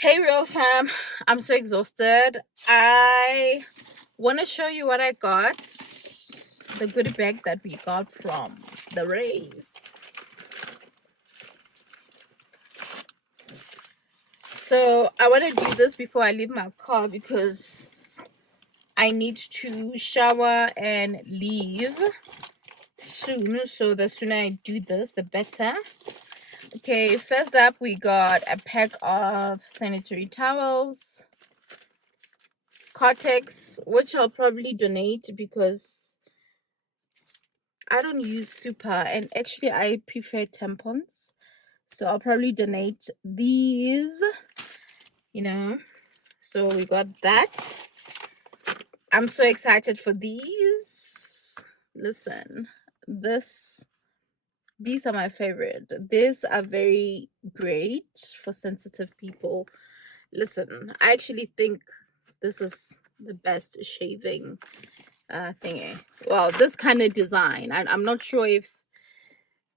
Hey RealFam, I'm so exhausted. I want to show you what I got. The goodie bag that we got from the race. So I want to do this before I leave my car because I need to shower and leave soon. So the sooner I do this, the better. Okay, first up we got a pack of sanitary towels, Cortex, which I'll probably donate because I don't use super, and actually I prefer tampons, so I'll probably donate these, so we got that. I'm so excited for these. Listen, these are my favorite. These are very great for sensitive people. Listen, I actually think this is the best shaving thingy. Well, this kind of design. I'm not sure if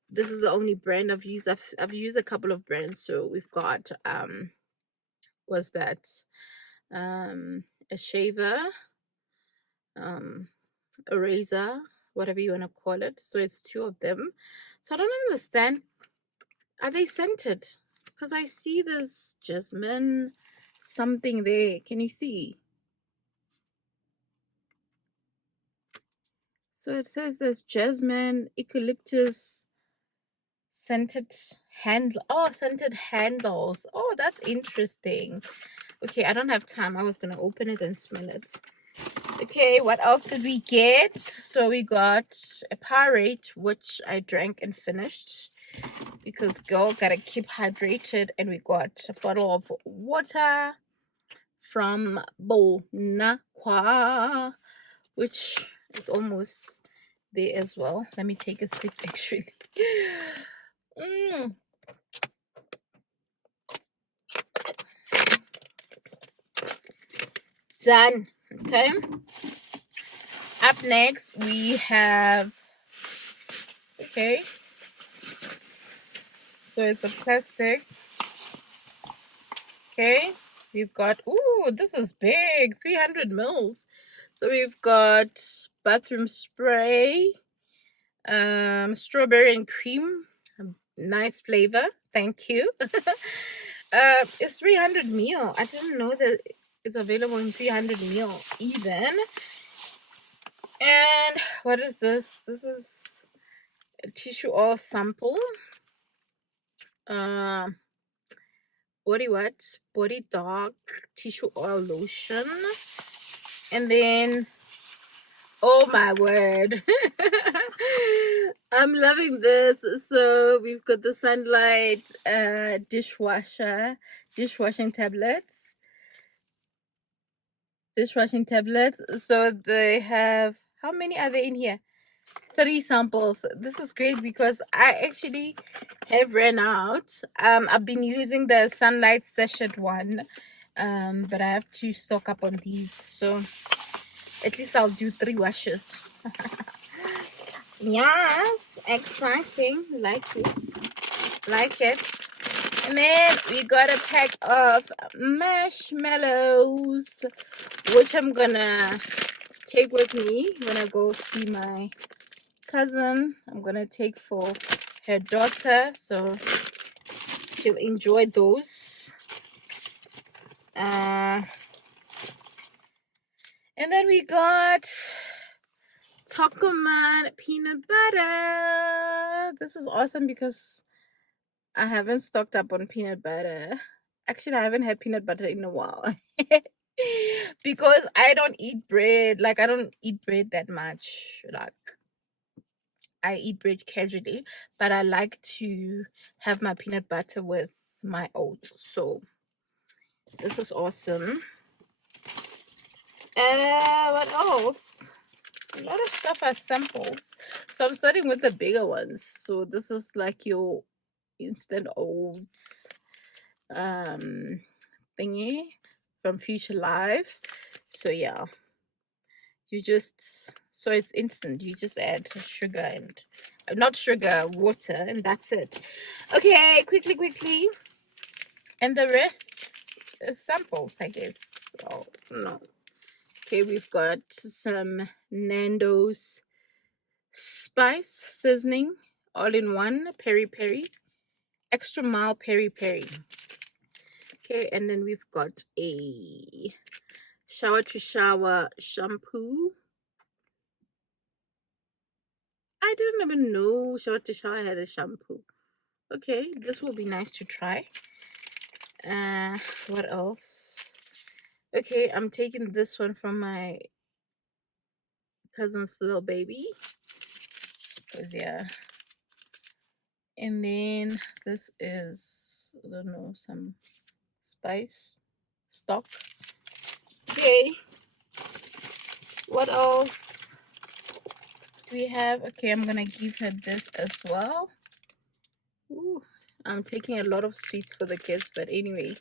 this is the only brand I've used. I've used a couple of brands. So we've got was that a shaver, a razor, whatever you want to call it. So it's two of them. So I don't understand. Are they scented? Because I see this jasmine something there. Can you see? So it says there's jasmine, eucalyptus, scented scented handles. Oh, that's interesting. Okay, I don't have time. I was gonna open it and smell it. Okay, what else did we get? So we got a Powerade, which I drank and finished because girl gotta keep hydrated, and we got a bottle of water from Bonaqua, which is almost there as well. Let me take a sip actually. Done. Okay, up next we have, okay, so it's a plastic. Okay, we've got, ooh, this is big, 300 mils. So we've got bathroom spray, strawberry and cream, nice flavor, thank you. It's 300 ml. I didn't know that it's available in 300 ml even. And what is this? This is a tissue oil sample. Body Dark tissue oil lotion. And then, oh my word, I'm loving this. So we've got the Sunlight dishwashing tablets. Dishwashing tablets. So they have, how many are there in here? 3 samples. This is great because I actually have ran out. I've been using the Sunlight sachet one, but I have to stock up on these. So at least I'll do 3 washes. Yes, exciting. Like it. And then we got a pack of marshmallows, which I'm gonna take with me when I go see my cousin. I'm gonna take for her daughter, so she'll enjoy those. And then we got Tacoman peanut butter. This is awesome because I haven't stocked up on peanut butter. Actually, I haven't had peanut butter in a while. Because I don't eat bread. Like, I don't eat bread that much. Like, I eat bread casually, but I like to have my peanut butter with my oats. So this is awesome. What else? A lot of stuff are samples. So I'm starting with the bigger ones. So this is like your instant oats thingy from Future Life. So yeah, you just, so it's instant. You just add sugar and not sugar, water, and that's it. Okay, quickly, and the rest is samples, I guess. Oh no. Okay, we've got some Nando's spice seasoning all in one, peri peri, extra mild peri peri. Okay, and then we've got a shower to shower shampoo. I didn't even know shower to shower had a shampoo. Okay, this will be nice to try. What else? Okay, I'm taking this one from my cousin's little baby. Cause yeah. And then this is, I don't know, some spice stock. Okay. What else do we have? Okay, I'm gonna give her this as well. Ooh, I'm taking a lot of sweets for the kids, but anyway,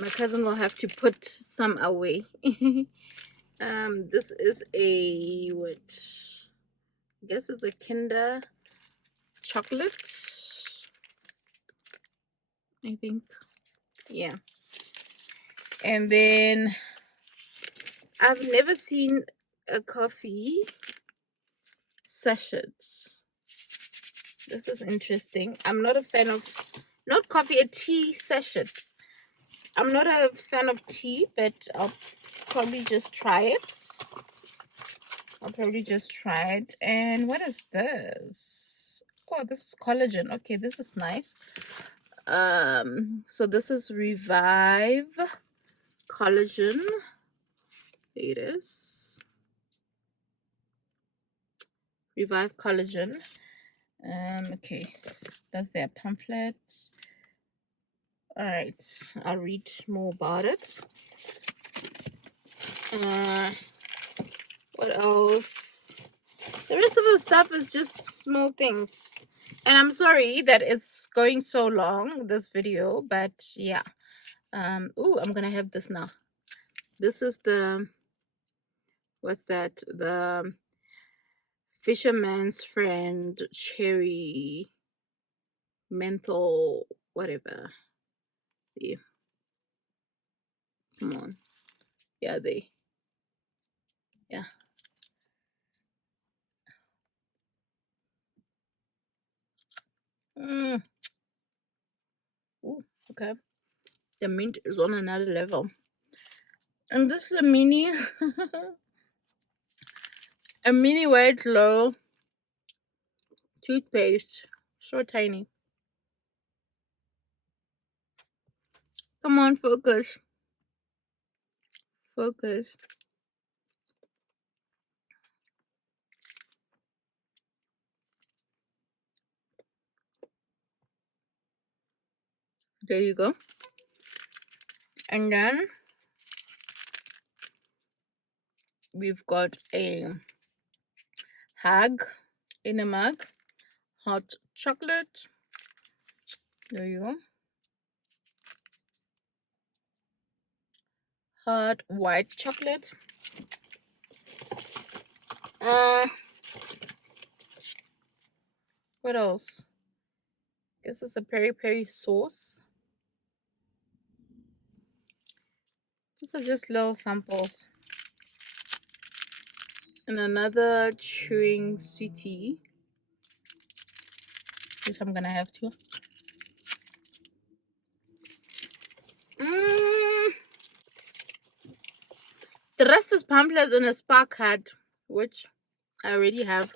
my cousin will have to put some away. This is a, what, I guess it's a Kinder chocolate, I think. Yeah. And then I've never seen a coffee sachet. This is interesting. I'm not a fan of, not coffee, a tea sachet. I'm not a fan of tea, but I'll probably just try it. And what is this? Oh, this is collagen. Okay, this is nice. So this is Revive Collagen. Here it is. Revive Collagen. Okay, that's their pamphlet. All right, I'll read more about it. What else? The rest of the stuff is just small things, and I'm sorry that it's going so long, this video, but yeah. Oh, I'm gonna have this now. This is the, what's that, the Fisherman's Friend cherry menthol whatever. Yeah, come on. Yeah, yeah. Ooh, okay. The mint is on another level. And this is a mini a mini white low toothpaste. So tiny. Come on, focus. Focus. There you go. And then we've got a hug in a mug, hot chocolate. There you go. Hot white chocolate. What else? Guess it's a peri-peri sauce. These are just little samples. And another chewing sweetie, which I'm gonna have to. The rest is pamphlets and a Spar card, which I already have.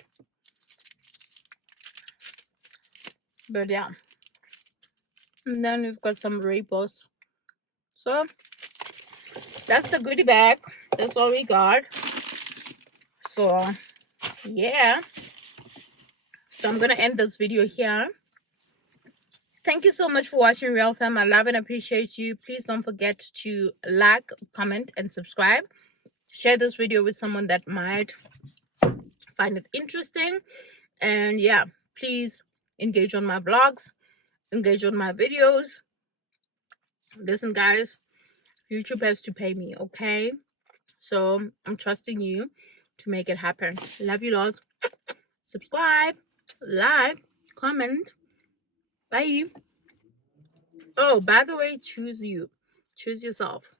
But yeah. And then we've got some rainbows. So that's the goodie bag. That's all we got. So yeah. So I'm gonna end this video here. Thank you so much for watching, RealFam. I love and appreciate you. Please don't forget to like, comment, and subscribe. Share this video with someone that might find it interesting. And yeah, please engage on my blogs, engage on my videos. Listen, guys, YouTube has to pay me, okay? So I'm trusting you to make it happen. Love you lots. Subscribe, like, comment. Bye. Oh, by the way, choose you. Choose yourself.